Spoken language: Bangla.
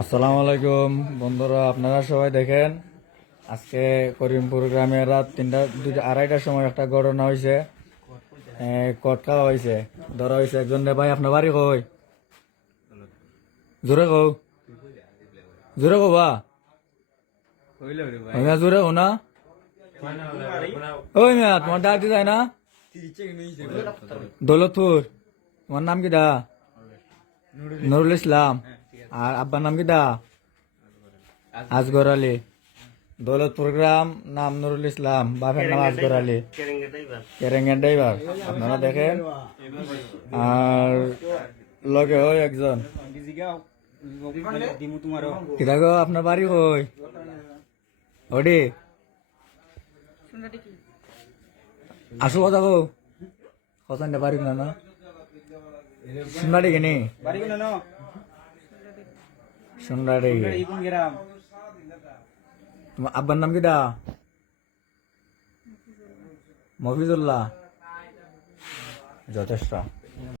আসসালামু আলাইকুম বন্ধুরা আপনারা সবাই দেখেন আজকে করিমপুর গ্রামে রাত তিনটা দুইটা আড়াইটার সময় একটা ঘটনা হয়েছে কট খাওয়া হয়েছে ধরা হয়েছে একজন ভাই আপনার বাড়ি কই? জোরে কও। জোরে কও বা। জোরে কও না। ওই মিয়া তোমার ডাক যায় না? দৌলতপুর। তোমার নাম কি দা নুরুল ইসলাম। আর আব্বার নাম কি দা আসগর আলী। দৌলতপুর গ্রাম নাম নুরুল ইসলাম বাপের নাম আসগর আলী। কেরেঙ্গের ড্রাইভার। আপনারা দেখেন। আর লগে ওই একজন। কিরা গো আপনার বাড়ি কই? ওডি আসো কথা গো কথা বাড়ি না না? শুনবাড়ি কিনি শুনবাড়ি তোমার আব্বার নাম কি দা মফিজুল্লাহ যথেষ্ট